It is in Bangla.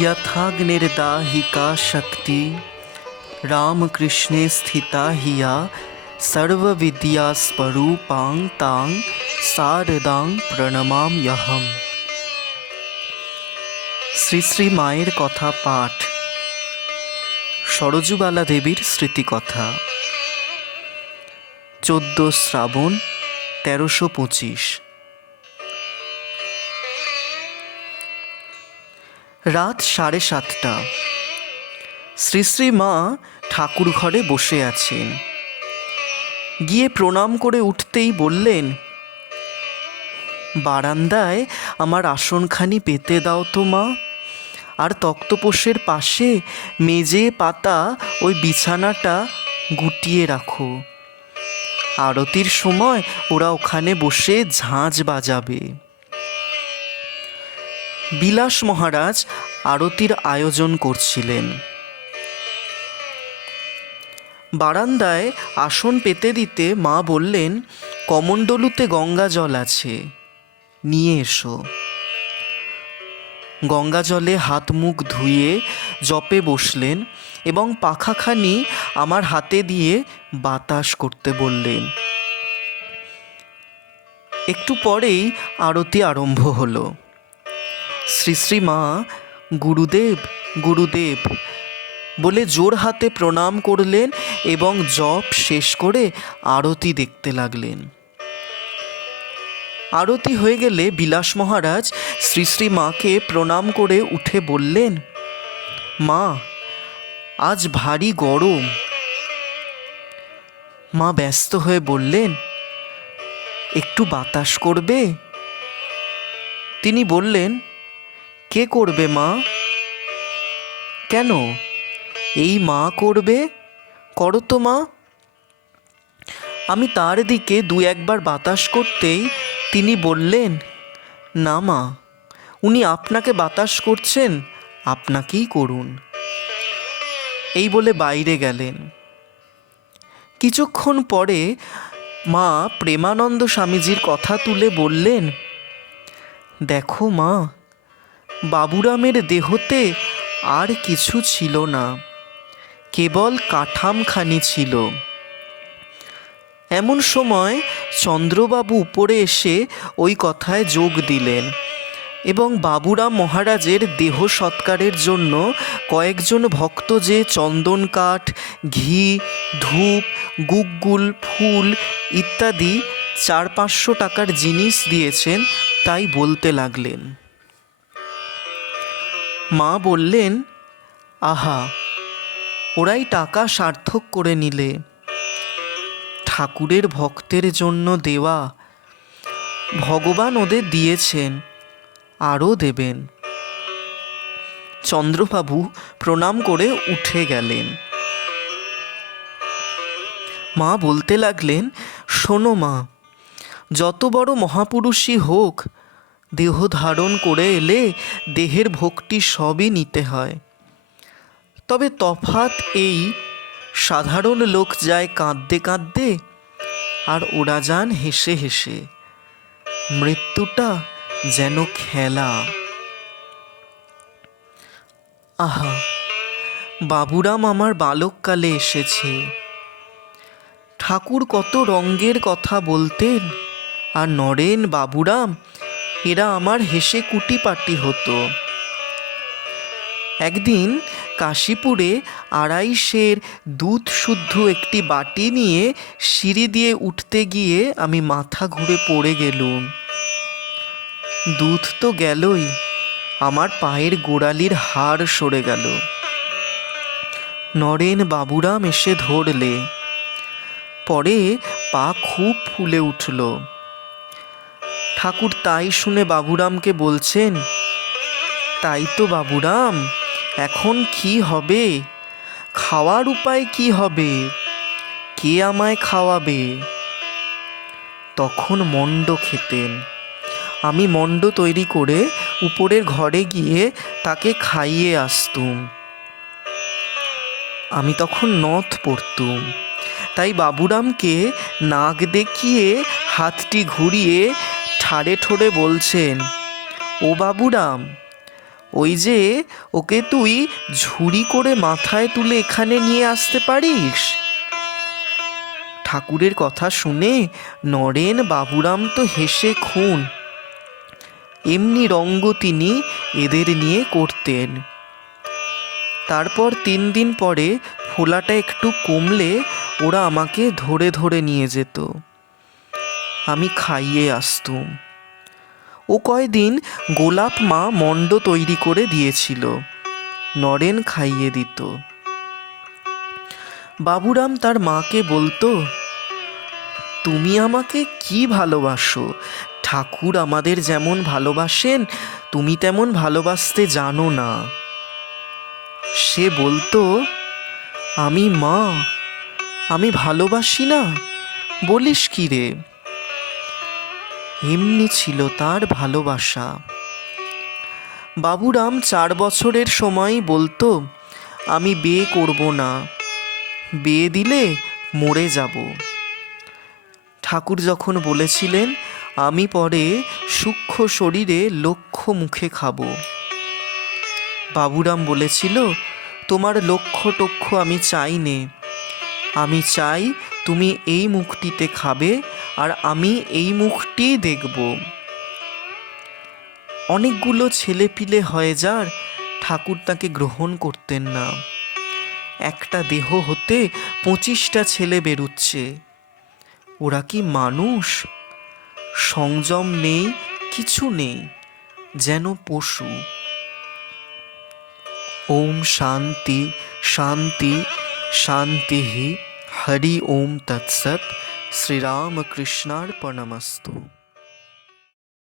यथाग्निर्दा हि शक्ति रामकृष्णे स्थिता हिया, सर्वविद्यास्वरूपां तां সারদাং প্রণমাম ইহম শ্রী শ্রী মায়ের কথা পাঠ। সরজুবালা দেবীর স্মৃতিকথা। চোদ্দ শ্রাবণ, তেরোশো পঁচিশ। রাত সাড়ে সাতটা। শ্রী শ্রী মা ঠাকুর ঘরে বসে আছেন। গিয়ে প্রণাম করে উঠতেই বললেন, বারান্দায় আমার আসনখানি পেতে দাও তো মা। আর তক্তপোষের পাশে মেজে পাতা ওই বিছানাটা গুটিয়ে রাখো। আরতির সময় ওরা ওখানে বসে ঝাঁঝ বাজাবে। বিলাস মহারাজ আরতির আয়োজন করছিলেন। বারান্দায় আসন পেতে দিতে মা বললেন, কমণ্ডলুতে গঙ্গা জল আছে, নিয়ে এসো। গঙ্গা জলে হাত মুখ ধুয়ে জপে বসলেন এবং পাখাখানি আমার হাতে দিয়ে বাতাস করতে বললেন। একটু পরেই আরতি আরম্ভ হলো। শ্রী শ্রী মা, গুরুদেব গুরুদেব। বলে জোর হাতে প্রণাম করলেন এবং জপ শেষ করে আরতি দেখতে লাগলেন। আরতি হয়ে গেলে বিলাস মহারাজ শ্রী শ্রী মাকে প্রণাম করে উঠে বললেন, মা, আজ ভারী গরম। মা ব্যস্ত হয়ে বললেন, একটু বাতাস করবে? তিনি বললেন কে করবে মা? কেন? এই মা করবে? করো তো মা। আমি তার দিকে দু একবার বাতাস করতেই তিনি বললেন, না মা, উনি আপনাকে বাতাস করছেন, আপনাকেই করুন। এই বলে বাইরে গেলেন। কিছুক্ষণ পরে মা প্রেমানন্দ স্বামীজির কথা তুলে বললেন, দেখো মা বাবুরামের দেহতে আর কিছু ছিল না, কেবল কাঠামখানি ছিল। এমন সময় চন্দ্রবাবু উপরে এসে ওই কথায় যোগ দিলেন এবং বাবুরাম মহারাজের দেহ সৎকারের জন্য কয়েকজন ভক্ত যে চন্দন কাঠ, ঘি, ধূপ, গুগ্গুল, ফুল ইত্যাদি চার পাঁচশো টাকার জিনিস দিয়েছেন, তাই বলতে লাগলেন। মা বললেন, আহা, ওরাই টাকা সার্থক করে নিলে। ঠাকুরের ভক্তের জন্য দেওয়া ভগবান ওদের দিয়েছেন, আরও দেবেন চন্দ্রবাবু প্রণাম করে উঠে গেলেন। মা বলতে লাগলেন, শোনো মা, যত বড় মহাপুরুষই হোক দেহ ধারণ করে এলে দেহের ভক্তি সবই নিতে হয়। তবে তফাত এই, সাধারণ লোক যায় কাঁদতে কাঁদতে, আর ওরা যান হেসে হেসে। মৃত্যুটা যেন খেলা। আহা, বাবুরাম আমার বালককালে এসেছে। ঠাকুর কত রঙ্গের কথা বলতেন, আর নরেন বাবুরাম এরা আমার হেসে কুটিপাটি হতো। একদিন কাশীপুরে আড়াইশের দুধ শুদ্ধ একটি বাটি নিয়ে সিঁড়ি দিয়ে উঠতে গিয়ে আমি মাথা ঘুরে পড়ে গেলুম। দুধ তো গেলই, আমার পায়ের গোড়ালির হাড় সরে গেল। নরেন বাবুরাম এসে ধরলে, পরে পা খুব ফুলে উঠল। ঠাকুর তাই শুনে বাবুরামকে বলছেন, তাই তো বাবুরাম, এখন কি হবে? খাওয়ার উপায় কি হবে? কে আমায় খাওয়াবে? তখন মণ্ড খেতেন। আমি মণ্ড তৈরি করে উপরের ঘরে গিয়ে তাকে খাইয়ে আসতুম। আমি তখন নথ পড়তুম। তাই বাবুরামকে নাক দেখিয়ে হাতটি ঘুরিয়ে ঠাড়ে ঠোড়ে বলছেন, ও বাবুরাম, ওই যে ওকে তুই ঝুড়ি করে মাথায় তুলে এখানে নিয়ে আসতে পারিস? ঠাকুরের কথা শুনে নরেন বাবুরাম তো হেসে খুন। এমনি রঙ্গ তিনি এদের নিয়ে করতেন। তারপর তিন দিন পরে ফোলাটা একটু কমলে ওরা আমাকে ধরে ধরে নিয়ে যেত। আমি খাইয়ে আসতুম। ও কয়দিন গোলাপ মা মণ্ড তৈরি করে দিয়েছিল, নরেন খাইয়ে দিত। বাবুরাম তার মাকে বলতো, তুমি আমাকে কি ভালোবাসো? ঠাকুর আমাদের যেমন ভালোবাসেন, তুমি তেমন ভালোবাসতে জানো না। সে বলতো, আমি মা, আমি ভালোবাসি না, বলিস কি রে? এমনি ছিল তার ভালোবাসা। বাবুরাম চার বছরের সময় বলতো, আমি বিয়ে করব না। বিয়ে দিলে মরে যাব। ঠাকুর যখন বলেছিলেন, আমি পরে সূক্ষ্ম শরীরে লক্ষ্য মুখে খাব। বাবুরাম বলেছিল, তোমার লক্ষ্য টক্ষ আমি চাই নে। আমি চাই তুমি এই মুখটিতে খাবে আর আমি এই মুখটি দেখব। অনেকগুলো ছেলে পিলে হয়ে যার ঠাকুর তাকে গ্রহণ করতেন না। একটা দেহ হতে পঁচিশটা ছেলে বেরুচ্ছে। ওরা কি মানুষ? সংযম নেই, কিছু নেই, যেন পশু। ওম শান্তি শান্তি শান্তি হি হরি ওম তৎসৎ। শ্রীরামকৃষ্ণার্পণমস্তু।